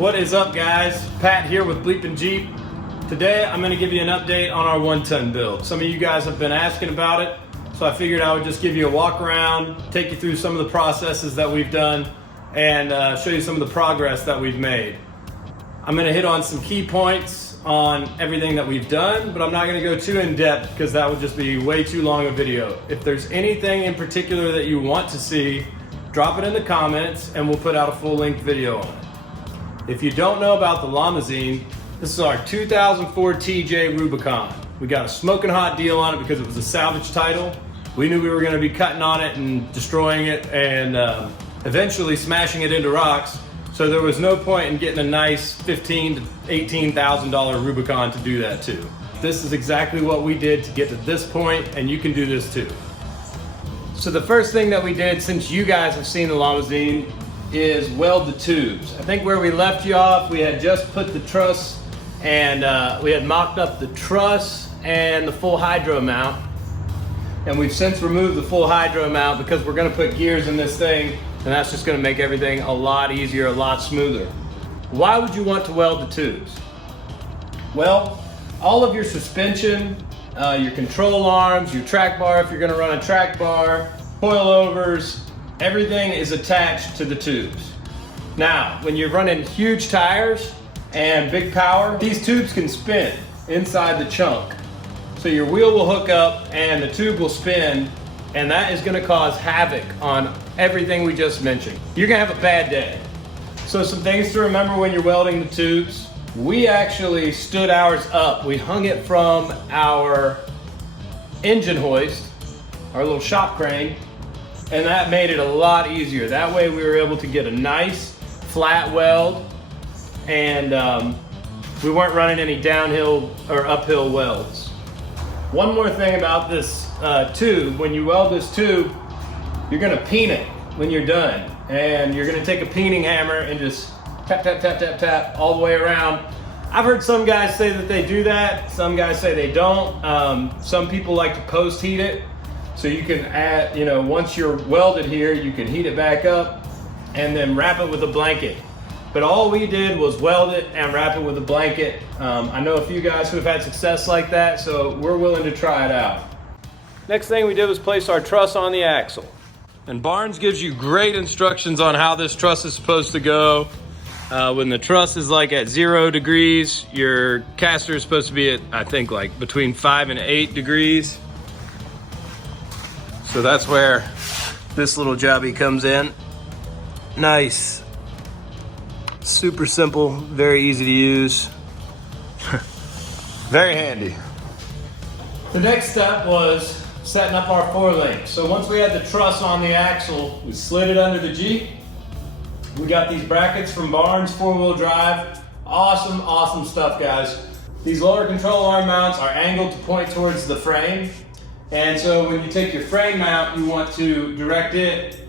What is up, guys? Pat here with BleepinJeep. Today I'm going to give you an update on our 1-ton build. Some of you guys have been asking about it, so I figured I would just give you a walk around, take you through some of the processes that we've done, and show you some of the progress that we've made. I'm going to hit on some key points on everything that we've done, but I'm not going to go too in depth because that would just be way too long a video. If there's anything in particular that you want to see, drop it in the comments and we'll put out a full-length video on it. If you don't know about the Llamazeen, this is our 2004 TJ Rubicon. We got a smoking hot deal on it because it was a salvage title. We knew we were going to be cutting on it and destroying it and eventually smashing it into rocks. So there was no point in getting a nice $15,000 to $18,000 Rubicon to do that too. This is exactly what we did to get to this point, and you can do this too. So the first thing that we did, since you guys have seen the Llamazeen, is weld the tubes. I think where we left you off, we had just put the truss and we had mocked up the truss and the full hydro mount. And we've since removed the full hydro mount because we're gonna put gears in this thing, and that's just gonna make everything a lot easier, a lot smoother. Why would you want to weld the tubes? Well, all of your suspension, your control arms, your track bar if you're gonna run a track bar, coilovers, everything is attached to the tubes. Now, when you're running huge tires and big power, these tubes can spin inside the chunk. So your wheel will hook up and the tube will spin, and that is gonna cause havoc on everything we just mentioned. You're gonna have a bad day. So some things to remember when you're welding the tubes. We actually stood ours up. We hung it from our engine hoist, our little shop crane, and that made it a lot easier. That way we were able to get a nice flat weld, and we weren't running any downhill or uphill welds. One more thing about this tube, when you weld this tube, you're gonna peen it when you're done. And you're gonna take a peening hammer and just tap, tap, tap, tap, tap all the way around. I've heard some guys say that they do that. Some guys say they don't. Some people like to post heat it. So you can add, once you're welded here, you can heat it back up and then wrap it with a blanket. But all we did was weld it and wrap it with a blanket. I know a few guys who have had success like that, so we're willing to try it out. Next thing we did was place our truss on the axle. And Barnes gives you great instructions on how this truss is supposed to go. When the truss is like at 0 degrees, your caster is supposed to be at, I think, like between 5 and 8 degrees. So that's where this little jobby comes in. Nice. Super simple, very easy to use. Very handy. The next step was setting up our 4-link. So once we had the truss on the axle, we slid it under the Jeep. We got these brackets from Barnes 4-wheel drive. Awesome, awesome stuff, guys. These lower control arm mounts are angled to point towards the frame. And so when you take your frame mount, you want to direct it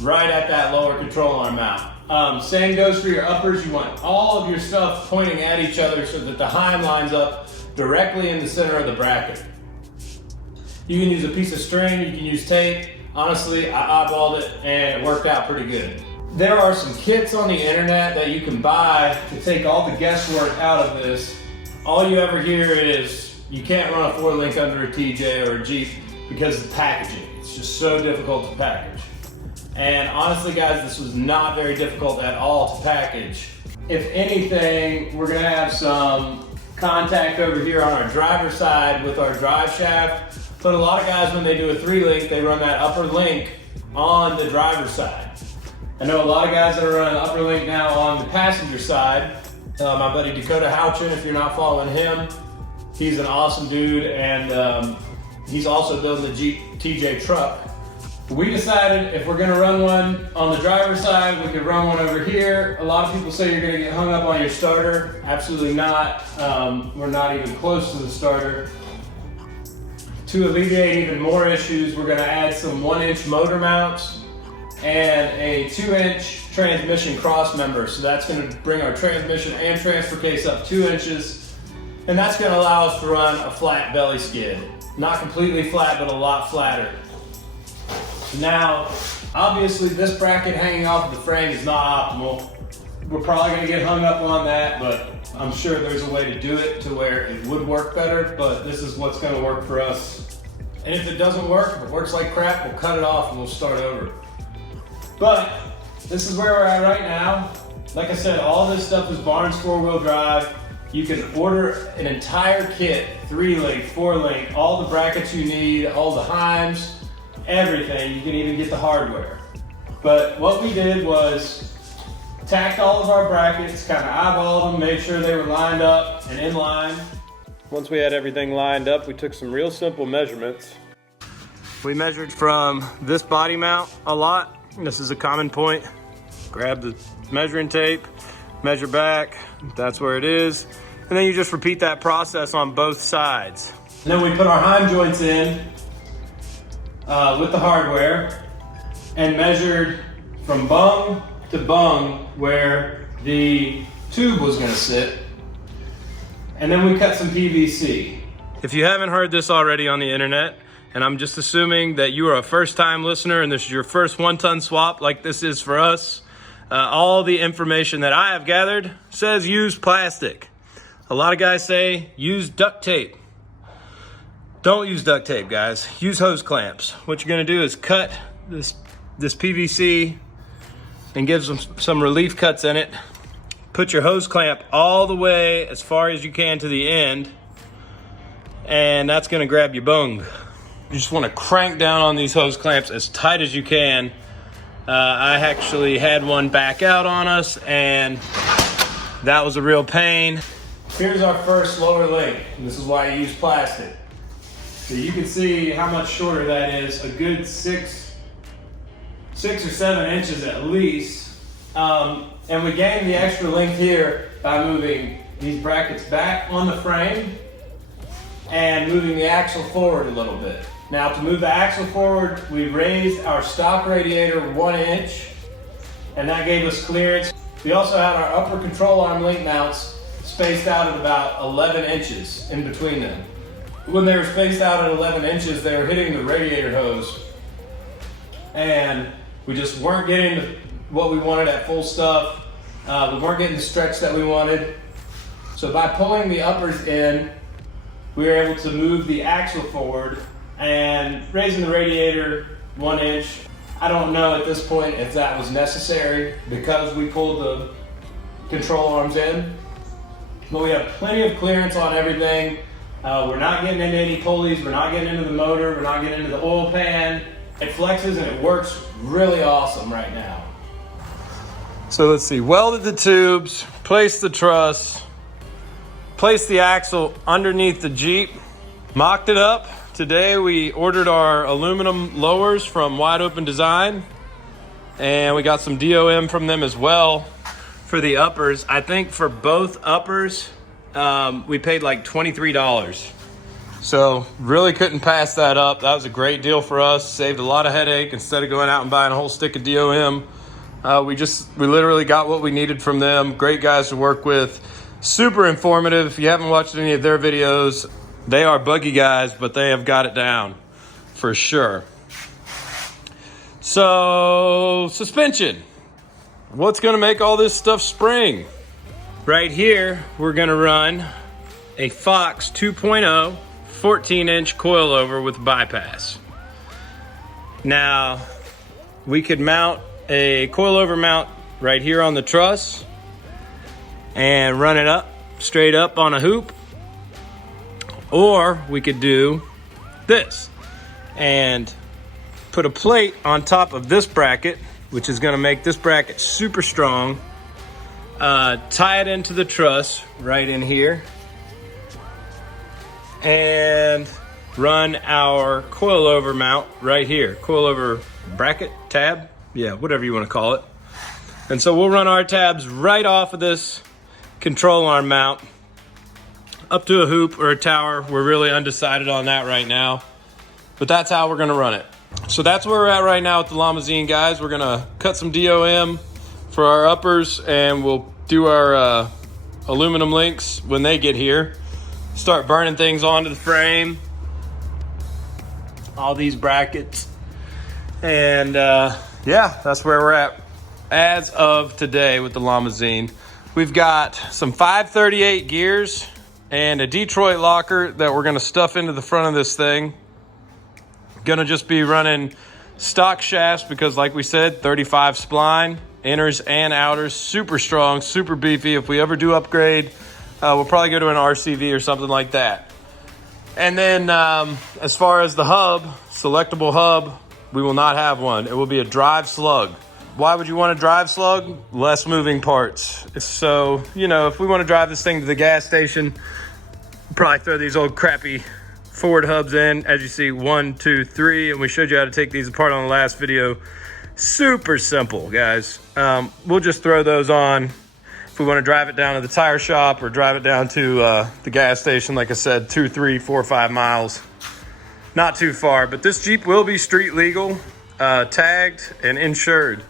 right at that lower control arm mount. Same goes for your uppers. You want all of your stuff pointing at each other so that the Hind lines up directly in the center of the bracket. You can use a piece of string, you can use tape. Honestly, I eyeballed it and it worked out pretty good. There are some kits on the internet that you can buy to take all the guesswork out of this. All you ever hear is, you can't run a 4-link under a TJ or a Jeep because of the packaging. It's just so difficult to package. And honestly, guys, this was not very difficult at all to package. If anything, we're gonna have some contact over here on our driver's side with our drive shaft. But a lot of guys, when they do a 3-link, they run that upper link on the driver's side. I know a lot of guys that are running the upper link now on the passenger side. My buddy Dakota Houchin, if you're not following him, he's an awesome dude, and he's also building the Jeep TJ truck. We decided if we're gonna run one on the driver's side, we could run one over here. A lot of people say you're gonna get hung up on your starter. Absolutely not. We're not even close to the starter. To alleviate even more issues, we're gonna add some 1-inch motor mounts and a 2-inch transmission cross member. So that's gonna bring our transmission and transfer case up 2 inches. And that's gonna allow us to run a flat belly skid. Not completely flat, but a lot flatter. Now, obviously this bracket hanging off the frame is not optimal. we're probably gonna get hung up on that, but I'm sure there's a way to do it to where it would work better, but this is what's gonna work for us. And if it doesn't work, if it works like crap, we'll cut it off and we'll start over. But this is where we're at right now. Like I said, all this stuff is Barnes 4-wheel drive. You can order an entire kit, 3-link, 4-link, all the brackets you need, all the Hinds, everything. You can even get the hardware. But what we did was tacked all of our brackets, kind of eyeballed them, made sure they were lined up and in line. Once we had everything lined up, we took some real simple measurements. We measured from this body mount a lot. This is a common point. Grab the measuring tape, measure back, that's where it is. And then you just repeat that process on both sides. And then we put our Hind joints in with the hardware and measured from bung to bung where the tube was gonna sit. And then we cut some PVC. If you haven't heard this already on the internet, and I'm just assuming that you are a first-time listener and this is your first 1-ton swap like this is for us, all the information that I have gathered says use plastic. A lot of guys say use duct tape. Don't use duct tape, guys. Use hose clamps. What you're gonna do is cut this PVC and give some relief cuts in it. Put your hose clamp all the way as far as you can to the end, and that's gonna grab your bung. You just wanna crank down on these hose clamps as tight as you can. I actually had one back out on us, and that was a real pain. Here's our first lower link, and this is why I use plastic. So you can see how much shorter that is, a good 6 or 7 inches at least. And we gained the extra length here by moving these brackets back on the frame and moving the axle forward a little bit. Now to move the axle forward, we raised our stock radiator 1 inch, and that gave us clearance. We also had our upper control arm link mounts spaced out at about 11 inches in between them. When they were spaced out at 11 inches, they were hitting the radiator hose, and we just weren't getting what we wanted at full stuff. We weren't getting the stretch that we wanted. So by pulling the uppers in, we were able to move the axle forward and raising the radiator 1 inch. I don't know at this point if that was necessary because we pulled the control arms in, but we have plenty of clearance on everything. We're not getting into any pulleys, we're not getting into the motor, we're not getting into the oil pan. It flexes and it works really awesome right now. So let's see, welded the tubes, placed the truss, placed the axle underneath the Jeep, mocked it up. Today we ordered our aluminum lowers from Wide Open Design, and we got some DOM from them as well for the uppers. I think for both uppers, we paid like $23. So really couldn't pass that up. That was a great deal for us. Saved a lot of headache instead of going out and buying a whole stick of DOM. We literally got what we needed from them. Great guys to work with. Super informative. If you haven't watched any of their videos, they are buggy guys, but they have got it down for sure. So, suspension. What's gonna make all this stuff spring? Right here, we're gonna run a Fox 2.0 14-inch coilover with bypass. Now, we could mount a coilover mount right here on the truss and run it up, straight up on a hoop. Or we could do this and put a plate on top of this bracket, which is gonna make this bracket super strong. Tie it into the truss right in here and run our coilover mount right here. Coilover bracket, tab, yeah, whatever you wanna call it. And so we'll run our tabs right off of this control arm mount up to a hoop or a tower. We're really undecided on that right now, but that's how we're gonna run it. So that's where we're at right now with the Llamazeen, guys. We're gonna cut some DOM for our uppers, and we'll do our aluminum links when they get here. Start burning things onto the frame, all these brackets, and yeah, that's where we're at. as of today with the Llamazeen, we've got some 538 gears and a Detroit locker that we're gonna stuff into the front of this thing. Gonna just be running stock shafts because, like we said, 35 spline, inners and outers, super strong, super beefy. If we ever do upgrade, we'll probably go to an RCV or something like that. And then as far as the hub, selectable hub, we will not have one. It will be a drive slug. Why would you want a drive slug? Less moving parts. So, you know, if we want to drive this thing to the gas station, probably throw these old crappy Ford hubs in. As you see, 1, 2, 3, and we showed you how to take these apart on the last video. Super simple, guys. We'll just throw those on if we want to drive it down to the tire shop or drive it down to the gas station. Like I said, 2, 3, 4, 5 miles. Not too far, but this Jeep will be street legal, tagged, and insured.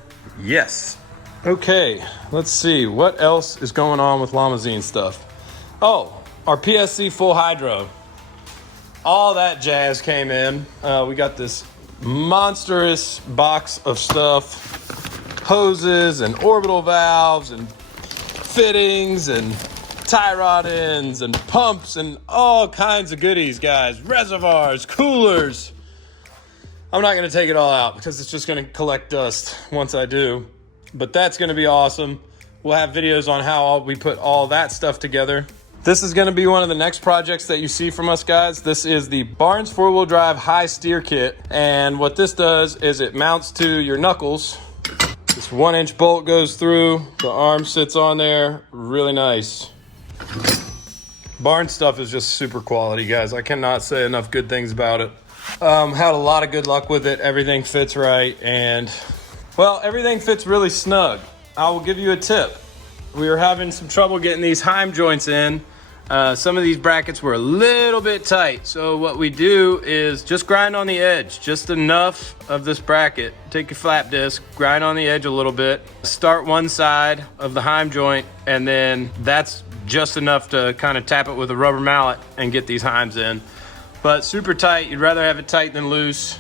Yes. Okay, let's see. What else is going on with Llamazeen stuff? Oh, our PSC full hydro. All that jazz came in. We got this monstrous box of stuff, hoses and orbital valves and fittings and tie rod ends and pumps and all kinds of goodies, guys. Reservoirs, coolers. I'm not gonna take it all out because it's just gonna collect dust once I do, but that's gonna be awesome. We'll have videos on how we put all that stuff together. This is gonna be one of the next projects that you see from us, guys. This is the Barnes 4-wheel drive high steer kit. And what this does is it mounts to your knuckles. This 1-inch bolt goes through, the arm sits on there, really nice. Barnes stuff is just super quality, guys. I cannot say enough good things about it. Had a lot of good luck with it. Everything fits right, and well, everything fits really snug. I will give you a tip. We were having some trouble getting these Hind Joints in. Some of these brackets were a little bit tight. So what we do is just grind on the edge, just enough of this bracket. Take your flap disc, grind on the edge a little bit, start one side of the Hind joint, and then that's just enough to kind of tap it with a rubber mallet and get these Hinds in. But super tight, you'd rather have it tight than loose.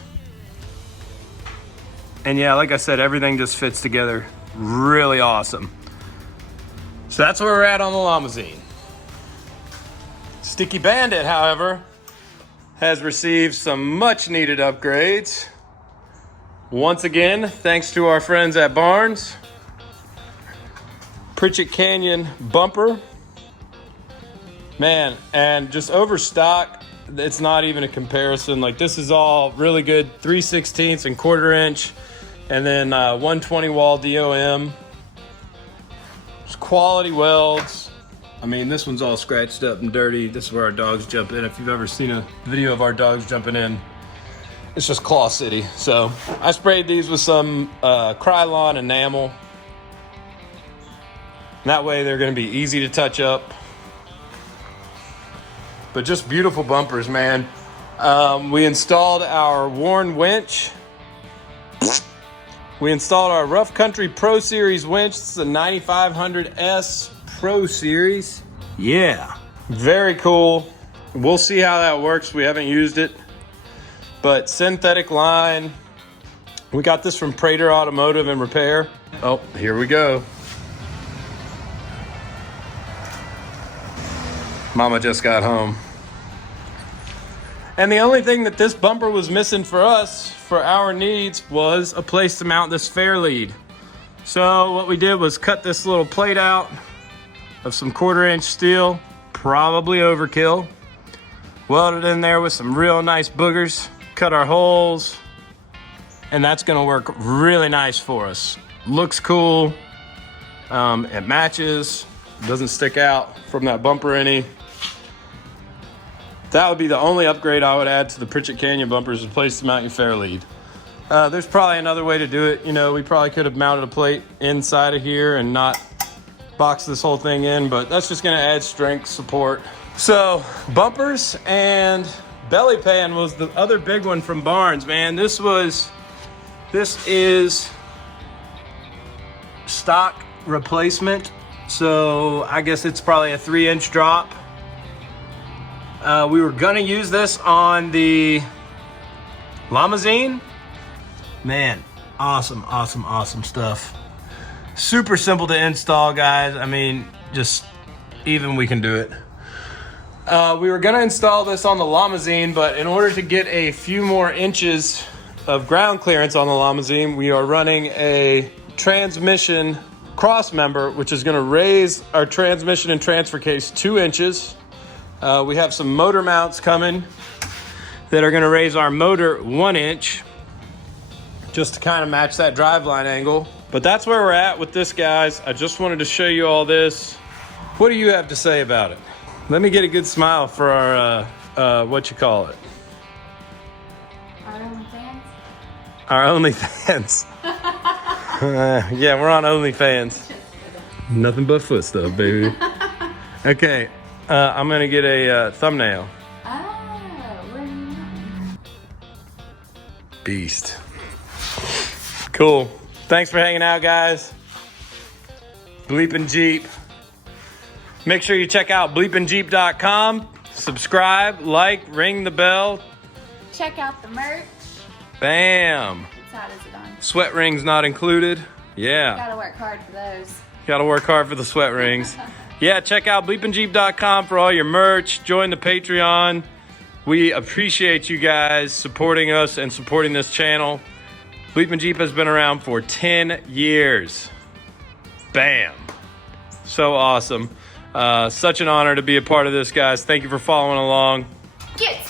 And yeah, like I said, everything just fits together really awesome. So that's where we're at on the Llamazeen. Sticky Bandit, however, has received some much needed upgrades. Once again, thanks to our friends at Barnes. Pritchett Canyon bumper. Man, and just overstock, it's not even a comparison. Like, this is all really good 3/16 and 1/4 inch, and then 120 wall DOM. Quality welds. I mean, this one's all scratched up and dirty. This is where our dogs jump in. If you've ever seen a video of our dogs jumping in, it's just Claw City. So I sprayed these with some Krylon enamel. That way they're going to be easy to touch up. But just beautiful bumpers, man. We installed our worn winch. We installed our Rough Country Pro Series winch. It's a 9500S Pro Series. Yeah, very cool. We'll see how that works. We haven't used it. But synthetic line. We got this from Prater Automotive and Repair. Oh, here we go. Mama just got home. And the only thing that this bumper was missing for us, for our needs, was a place to mount this fair lead. So what we did was cut this little plate out of some 1/4 inch steel, probably overkill. Welded in there with some real nice boogers, cut our holes, and that's gonna work really nice for us. Looks cool, it matches, doesn't stick out from that bumper any. That would be the only upgrade I would add to the Pritchett Canyon bumpers, is a place to mount your fair lead. There's probably another way to do it. You know, we probably could have mounted a plate inside of here and not box this whole thing in, but that's just gonna add strength, support. So bumpers and belly pan was the other big one from Barnes, man. This is stock replacement. So I guess it's probably a 3-inch drop. We were gonna use this on the Llamazeen. Man, awesome, awesome, awesome stuff. Super simple to install, guys. I mean, just even we can do it. We were gonna install this on the Llamazeen, but in order to get a few more inches of ground clearance on the Llamazeen, we are running a transmission cross member, which is gonna raise our transmission and transfer case 2 inches. We have some motor mounts coming that are gonna raise our motor 1 inch, just to kind of match that driveline angle. But that's where we're at with this, guys. I just wanted to show you all this. What do you have to say about it? Let me get a good smile for our, what you call it? Our OnlyFans? Our OnlyFans. Yeah, we're on OnlyFans. Nothing but foot stuff, baby. Okay, I'm gonna get a thumbnail. Oh, where are you going? Beast. Cool. Thanks for hanging out, guys. BleepinJeep. Make sure you check out BleepinJeep.com. Subscribe, like, ring the bell. Check out the merch. Bam. What side is it on? Sweat rings not included. Yeah. Gotta work hard for those. Gotta work hard for the sweat rings. Yeah, check out BleepinJeep.com for all your merch. Join the Patreon. We appreciate you guys supporting us and supporting this channel. BleepinJeep has been around for 10 years. Bam. So awesome. Such an honor to be a part of this, guys. Thank you for following along. Get